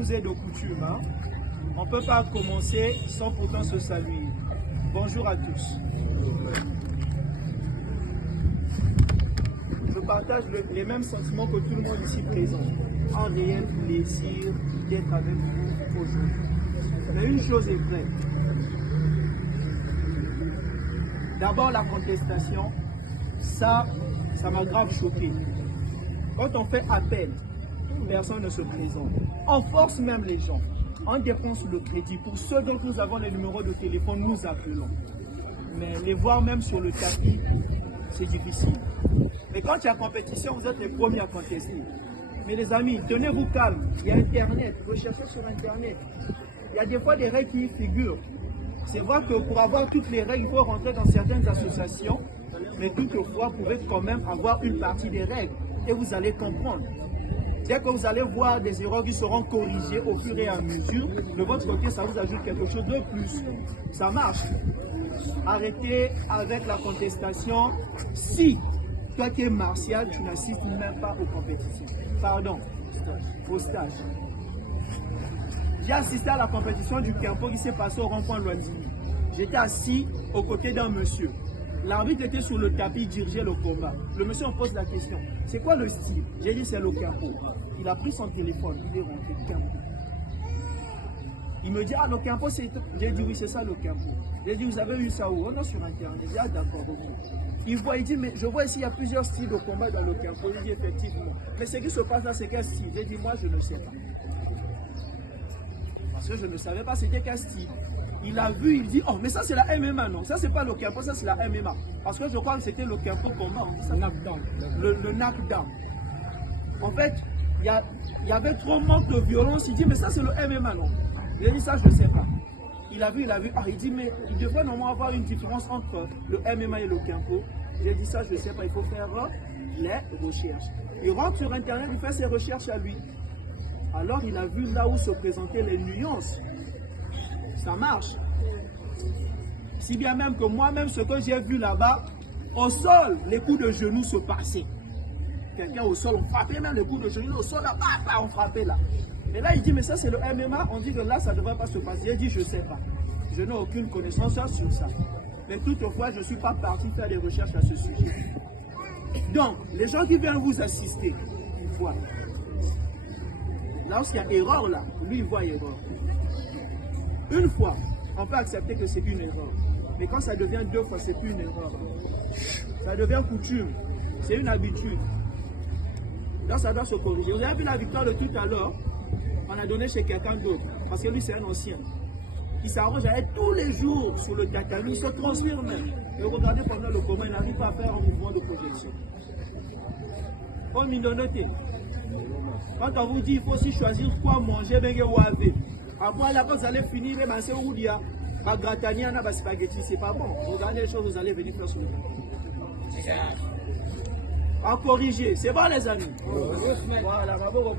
nous est de coutume. Hein? On ne peut pas commencer sans pourtant se saluer. Bonjour à tous. Je partage les mêmes sentiments que tout le monde ici présent. Un réel plaisir d'être avec vous aujourd'hui. Mais une chose est vraie. D'abord, la contestation, ça m'a grave choqué. Quand on fait appel, personne ne se présente. On force même les gens. On dépense le crédit. Pour ceux dont nous avons les numéros de téléphone, nous appelons. Mais les voir même sur le tapis, c'est difficile. Mais quand il y a compétition, vous êtes les premiers à contester. Mais les amis, tenez-vous calme. Il y a Internet. Recherchez sur Internet. Il y a des fois des règles qui y figurent. C'est vrai que pour avoir toutes les règles, il faut rentrer dans certaines associations. Mais toutefois, vous pouvez quand même avoir une partie des règles. Et vous allez comprendre. Dès que vous allez voir des erreurs qui seront corrigées au fur et à mesure, de votre côté, ça vous ajoute quelque chose de plus. Ça marche. Arrêtez avec la contestation. Si toi qui es martial, tu n'assistes même pas aux compétitions. Pardon, au stage. J'ai assisté à la compétition du Kempo qui s'est passée au rond-point Loisini. J'étais assis aux côtés d'un monsieur. L'arbitre était sur le tapis, dirigeait le combat. Le monsieur me pose la question, c'est quoi le style? J'ai dit c'est le Kempo. Il a pris son téléphone, il est rentré, Kempo. Il me dit, ah le Kempo c'est... J'ai dit oui c'est ça le Kempo. J'ai dit vous avez eu ça où? Oh non sur Internet. J'ai dit ah d'accord, ok. Il dit mais je vois ici il y a plusieurs styles de combat dans le Kempo. J'ai dit effectivement. Mais ce qui se passe là c'est quel style? J'ai dit moi je ne sais pas. Parce que je ne savais pas c'était quel style. Il a vu, il dit, oh, mais ça c'est la MMA, non? Ça c'est pas le Kempo, ça c'est la MMA. Parce que je crois que c'était le Kempo combat. Le knockdown. En fait, il y avait trop manque de violence. Il dit, mais ça c'est le MMA, non? Il a dit, ça je ne sais pas. Il a vu, ah, il dit, mais il devrait normalement avoir une différence entre le MMA et le Kempo. J'ai dit, ça je ne sais pas, il faut faire les recherches. Il rentre sur Internet, il fait ses recherches à lui. Alors il a vu là où se présentaient les nuances. Ça marche. Si bien même que moi-même, ce que j'ai vu là-bas, au sol, les coups de genoux se passaient. Quelqu'un au sol, on frappait même les coups de genoux, au sol, là, on frappait là. Mais là, il dit, mais ça, c'est le MMA. On dit que là, ça ne devrait pas se passer. Il dit, je ne sais pas. Je n'ai aucune connaissance sur ça. Mais toutefois, je ne suis pas parti faire des recherches à ce sujet. Donc, les gens qui viennent vous assister, ils voient. Lorsqu'il y a erreur là, lui, il voit erreur. Une fois, on peut accepter que c'est une erreur. Mais quand ça devient deux fois, c'est plus une erreur. Ça devient coutume. C'est une habitude. Là, ça doit se corriger. Vous avez vu la victoire de tout à l'heure, on a donné chez quelqu'un d'autre. Parce que lui, c'est un ancien. Il s'arrange à être tous les jours sur le tatami. Il se transpire même. Et regardez pendant le combat, il n'arrive pas à faire un mouvement de projection. Oh, minorité. Quand on vous dit il faut aussi choisir quoi manger, ben après là, quand vous allez finir, c'est où il y a pas gratania, pas spaghetti, c'est pas bon. Regardez les choses, vous allez venir faire sur le temps. À corriger, c'est bon les amis. Voilà, bravo.